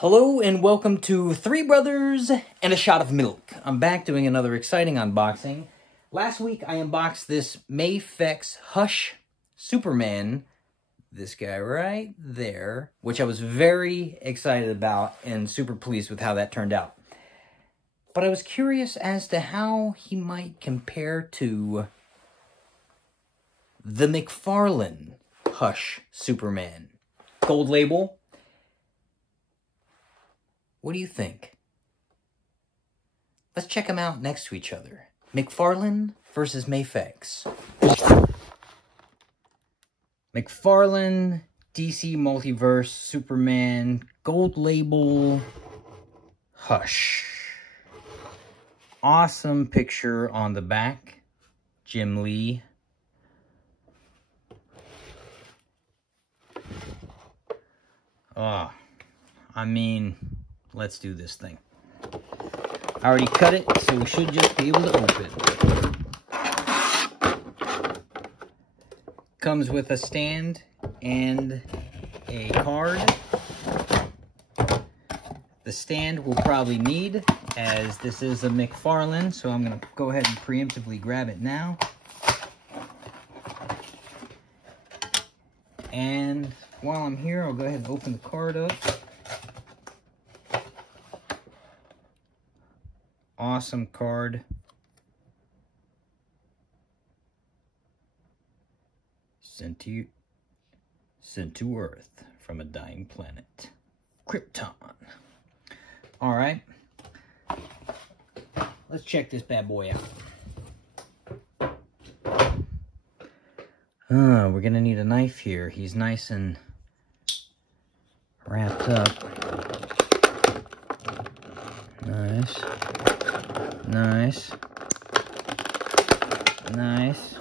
Hello and welcome to Three Brothers and a Shot of Milk. I'm back doing another exciting unboxing. Last week I unboxed this Mafex Hush Superman, this guy right there, which I was very excited about and super pleased with how that turned out. But I was curious as to how he might compare to the McFarlane Hush Superman. Gold label. What do you think? Let's check them out next to each other. McFarlane versus Mafex. McFarlane, DC Multiverse, Superman, gold label, Hush. Awesome picture on the back. Jim Lee. I mean, let's do this thing. I already cut it, so we should just be able to open. Comes with a stand and a card. The stand we'll probably need, as this is a McFarlane, so I'm going to go ahead and preemptively grab it now. And while I'm here, I'll go ahead and open the card up. Awesome card. Sent to Earth from a dying planet. Krypton. Alright. Let's check this bad boy out. We're gonna need a knife here. He's nice and wrapped up. Nice. Nice. Nice.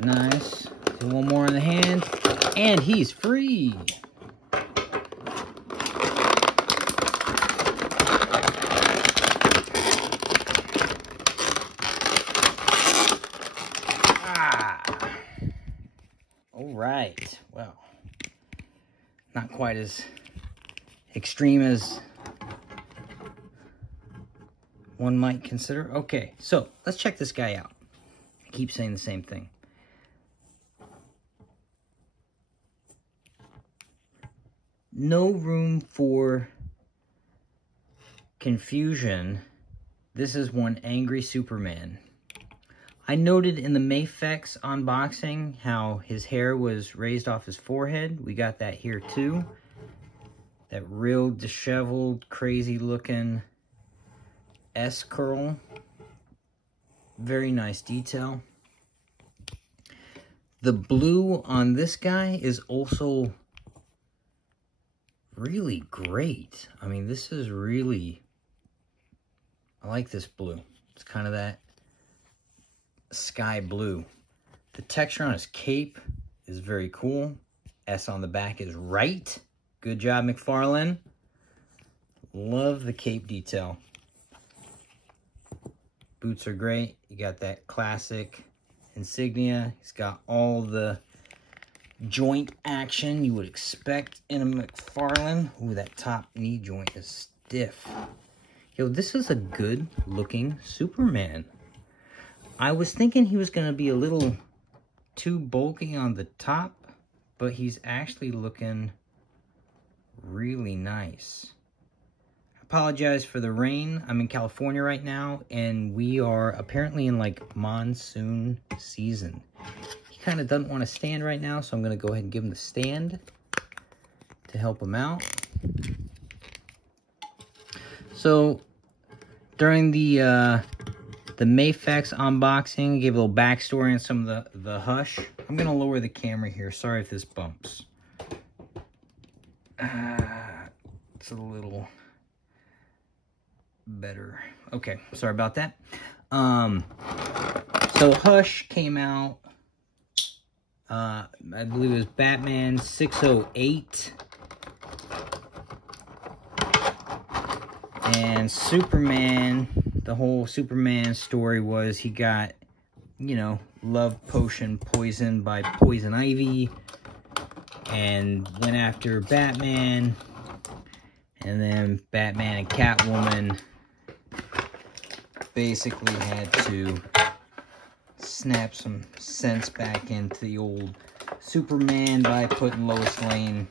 Nice. Do one more in the hand. And he's free. Alright. Well, not quite as extreme as one might consider. Okay, so let's check this guy out. I keep saying the same thing. No room for confusion. This is one angry Superman. I noted in the Mafex unboxing how his hair was raised off his forehead. We got that here too. That real disheveled, crazy looking S-curl. Very nice detail. The blue on this guy is also really great. I mean, this is really... I like this blue. It's kind of that sky blue. The texture on his cape is very cool. S on the back is right. Good job, McFarlane. Love the cape detail. Boots are great. You got that classic insignia. He's got all the joint action you would expect in a McFarlane. Ooh, that top knee joint is stiff. Yo, this is a good looking Superman. I was thinking he was going to be a little too bulky on the top, but he's actually looking really nice. Apologize for the rain. I'm in California right now, and we are apparently in like monsoon season. He kind of doesn't want to stand right now, so I'm going to go ahead and give him the stand to help him out. So during the Mafex unboxing, gave a little backstory on some of the Hush. I'm going to lower the camera here. Sorry if this bumps. It's a little better. Okay, sorry about that. So Hush came out, I believe it was Batman 608. And Superman, the whole Superman story was he got, you know, love potion poisoned by Poison Ivy and went after Batman. And then Batman and Catwoman basically had to snap some sense back into the old Superman by putting Lois Lane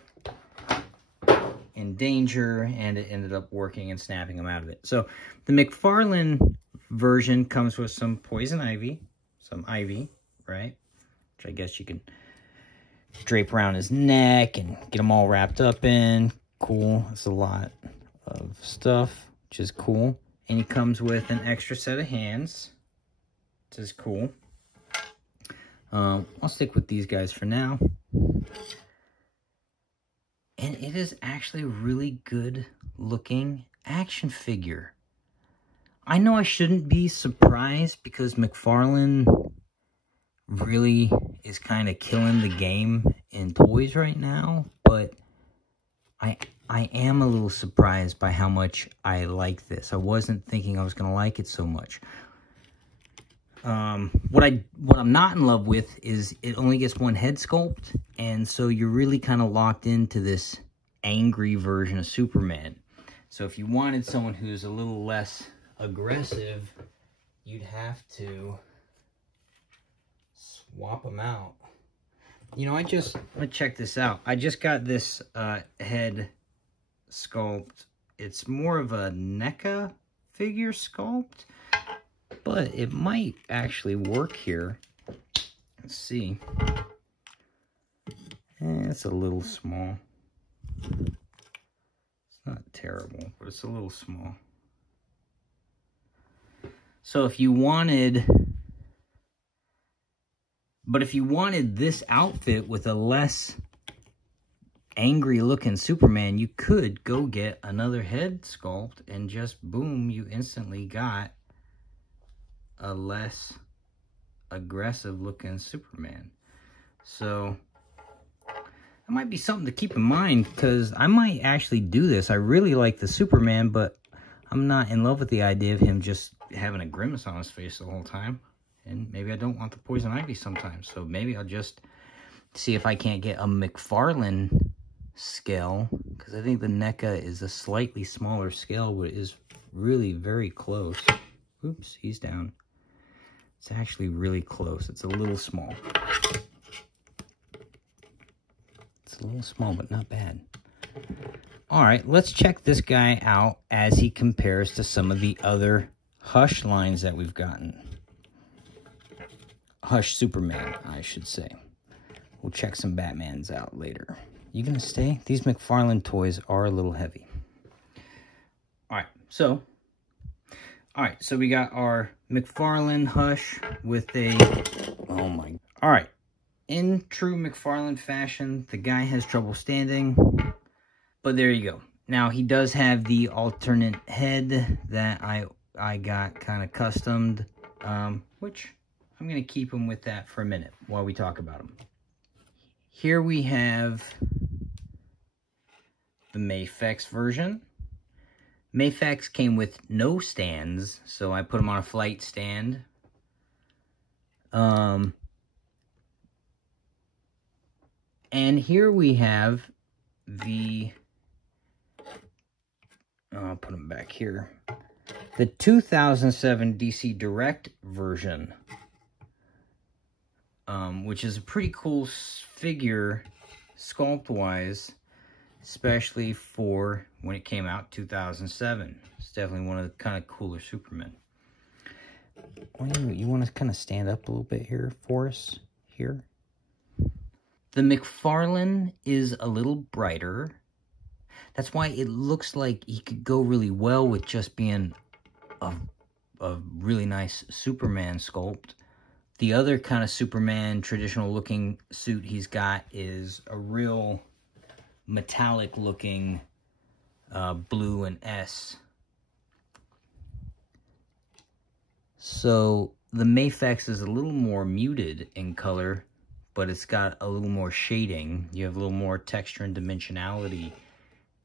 in danger, and it ended up working and snapping him out of it. So the McFarlane version comes with some poison ivy, some ivy, right? Which I guess you can drape around his neck and get them all wrapped up in. Cool. That's a lot of stuff, which is cool. And he comes with an extra set of hands, which is cool. I'll stick with these guys for now. And it is actually a really good looking action figure. I know I shouldn't be surprised because McFarlane really is kind of killing the game in toys right now, but I am a little surprised by how much I like this. I wasn't thinking I was going to like it so much. What I'm not in love with is it only gets one head sculpt, and so you're really kind of locked into this angry version of Superman. So if you wanted someone who's a little less aggressive, you'd have to swap them out. You know, let's check this out. I just got this head sculpt. It's more of a NECA figure sculpt, but it might actually work here. Let's see. It's a little small. It's not terrible, but it's a little small. So if you wanted this outfit with a less angry looking Superman, you could go get another head sculpt and just boom, you instantly got a less aggressive looking Superman. So that might be something to keep in mind, because I might actually do this. I really like the Superman, but I'm not in love with the idea of him just having a grimace on his face the whole time. And maybe I don't want the poison ivy sometimes. So maybe I'll just see if I can't get a McFarlane scale, because I think the NECA is a slightly smaller scale, but it is really very close. Oops, he's down. It's actually really close. It's a little small. It's a little small, but not bad. All right, let's check this guy out as he compares to some of the other Hush lines that we've gotten. Hush Superman, I should say. We'll check some Batmans out later. You gonna stay? These McFarlane toys are a little heavy. All right, so we got our McFarlane Hush with a, oh my, all right. In true McFarlane fashion, the guy has trouble standing, but there you go. Now, he does have the alternate head that I got kind of customed, which I'm going to keep him with that for a minute while we talk about him. Here we have the Mafex version. Mafex came with no stands, so I put him on a flight stand. And here we have the, I'll put him back here, the 2007 DC Direct version, which is a pretty cool figure sculpt-wise, especially for when it came out, 2007. It's definitely one of the kind of cooler Supermen. You want to kind of stand up a little bit here for us, here? The McFarlane is a little brighter. That's why it looks like he could go really well with just being a really nice Superman sculpt. The other kind of Superman traditional looking suit he's got is a real metallic looking blue and S. So the Mafex is a little more muted in color, but it's got a little more shading. You have a little more texture and dimensionality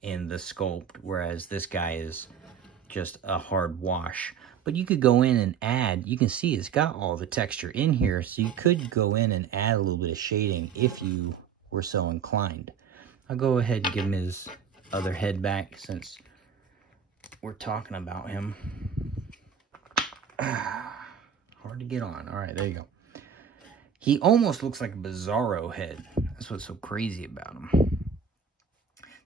in the sculpt, whereas this guy is just a hard wash. But you could go in and add, you can see it's got all the texture in here, so you could go in and add a little bit of shading if you were so inclined. I'll go ahead and give him his other head back since we're talking about him. Hard to get on. All right, there you go. He almost looks like a Bizarro head. That's what's so crazy about him.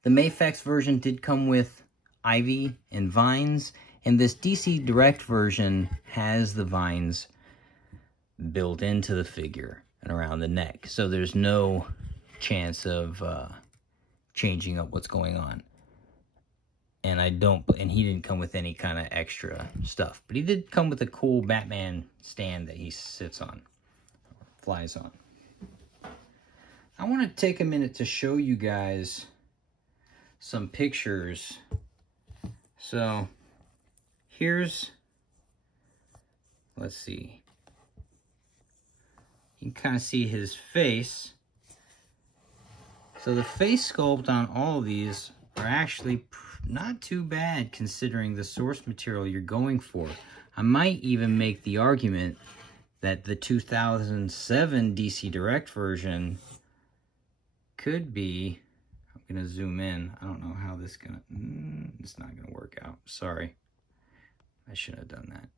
The Mafex version did come with Ivy and vines, and this DC Direct version has the vines built into the figure and around the neck, so there's no chance of changing up what's going on. And he didn't come with any kind of extra stuff, but he did come with a cool Batman stand that he sits on, flies on. I want to take a minute to show you guys some pictures. So here's, let's see, you can kind of see his face. So the face sculpt on all of these are actually not too bad considering the source material you're going for. I might even make the argument that the 2007 DC Direct version could be, I'm going to zoom in. I don't know how this is going to, it's not going to work out. Sorry. I shouldn't have done that.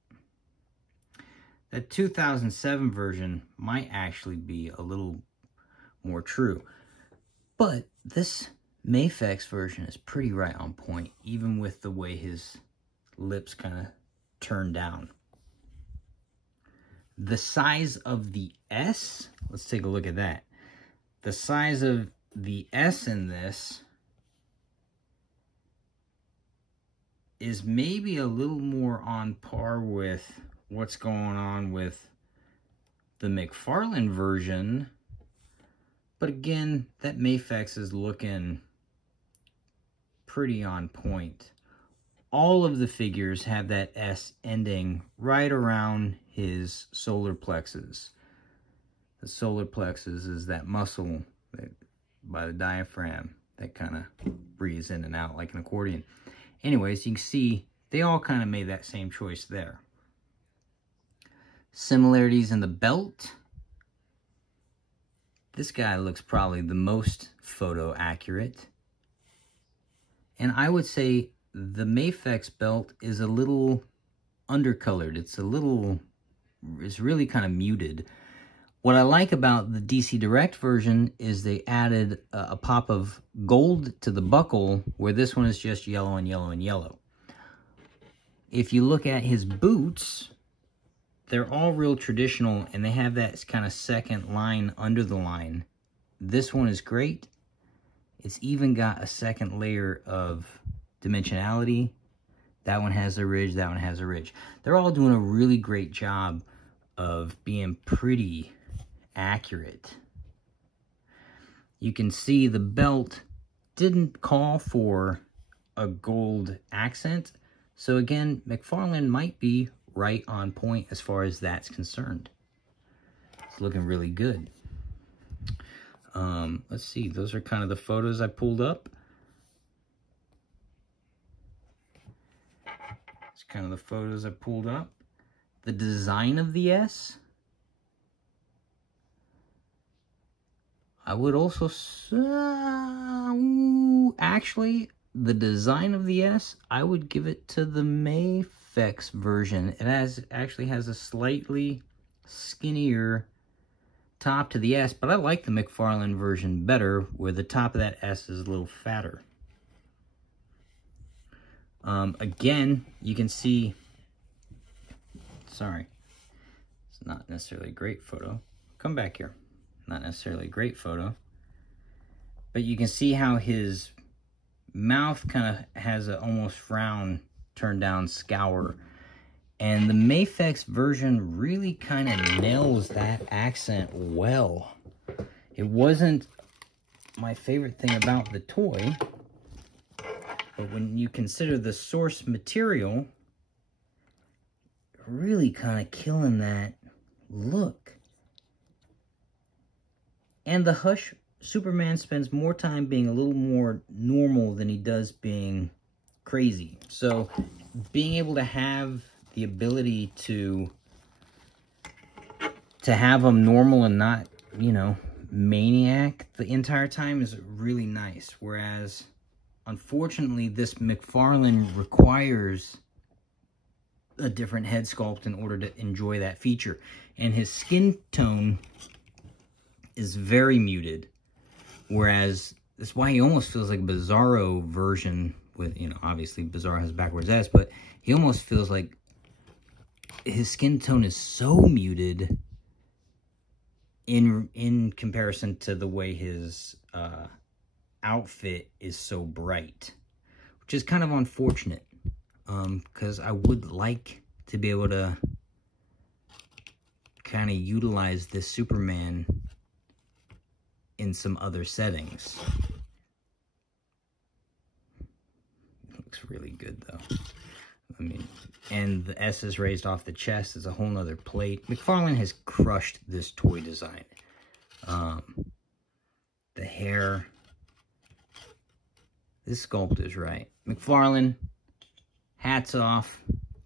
That 2007 version might actually be a little more true. But this Mafex version is pretty right on point, even with the way his lips kind of turn down. The size of the S, let's take a look at that. The size of the S in this is maybe a little more on par with what's going on with the McFarlane version. But again, that Mafex is looking pretty on point. All of the figures have that S ending right around his solar plexus. The solar plexus is that muscle that, by the diaphragm, that kind of breathes in and out like an accordion. Anyways, you can see they all kind of made that same choice there. Similarities in the belt. This guy looks probably the most photo accurate. And I would say the Mafex belt is a little undercolored. It's really kind of muted. What I like about the DC Direct version is they added a pop of gold to the buckle, where this one is just yellow and yellow and yellow. If you look at his boots, they're all real traditional, and they have that kind of second line under the line. This one is great. It's even got a second layer of dimensionality. That one has a ridge, that one has a ridge. They're all doing a really great job of being pretty accurate. You can see the belt didn't call for a gold accent. So again, McFarlane might be right on point as far as that's concerned. It's looking really good. Let's see, those are kind of the photos I pulled up. It's kind of the photos I pulled up. The design of the S, I would also actually, the design of the S, I would give it to the Mafex version. It actually has a slightly skinnier top to the S, but I like the McFarlane version better, where the top of that S is a little fatter. Again, you can see, sorry, it's not necessarily a great photo. Come back here. Not necessarily a great photo, but you can see how his mouth kind of has an almost frown, turned down scour. And the Mafex version really kind of nails that accent well. It wasn't my favorite thing about the toy, but when you consider the source material, really kind of killing that look. And the Hush Superman spends more time being a little more normal than he does being crazy. So being able to have the ability to have him normal and not, you know, maniac the entire time is really nice. Whereas unfortunately, this McFarlane requires a different head sculpt in order to enjoy that feature. And his skin tone is very muted, whereas that's why he almost feels like a Bizarro version with, you know, obviously Bizarro has backwards S, but he almost feels like his skin tone is so muted in comparison to the way his outfit is so bright, which is kind of unfortunate, because I would like to be able to kind of utilize this Superman in some other settings. Looks really good though. I mean, and the S is raised off the chest. It's a whole nother plate. McFarlane has crushed this toy design. The hair. This sculpt is right. McFarlane, hats off.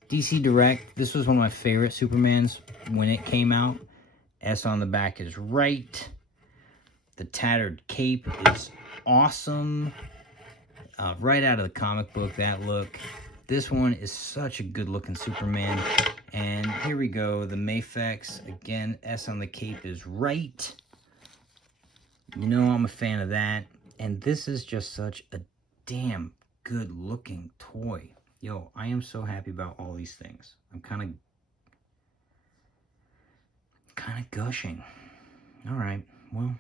DC Direct. This was one of my favorite Supermans when it came out. S on the back is right. The tattered cape is awesome. Right out of the comic book, that look. This one is such a good looking Superman. And here we go, the Mafex. Again, S on the cape is right. You know I'm a fan of that. And this is just such a damn good looking toy. Yo, I am so happy about all these things. I'm kind of gushing. All right, well,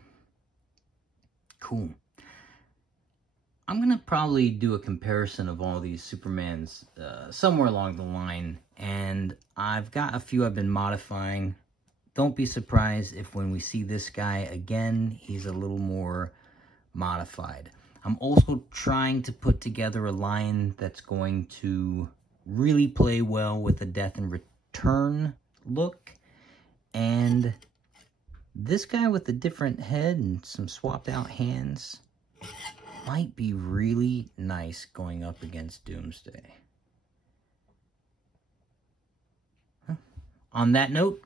cool. I'm going to probably do a comparison of all these Supermans somewhere along the line. And I've got a few I've been modifying. Don't be surprised if when we see this guy again, he's a little more modified. I'm also trying to put together a line that's going to really play well with the Death and Return look. And this guy with the different head and some swapped out hands might be really nice going up against Doomsday. On that note,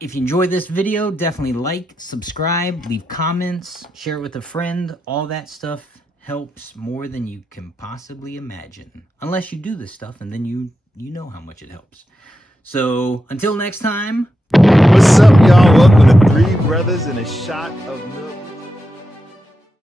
if you enjoyed this video, definitely like, subscribe, leave comments, share it with a friend. All that stuff helps more than you can possibly imagine. Unless you do this stuff, and then you know how much it helps. So, until next time. What's up, y'all? Welcome to Three Brothers and a Shot of Milk.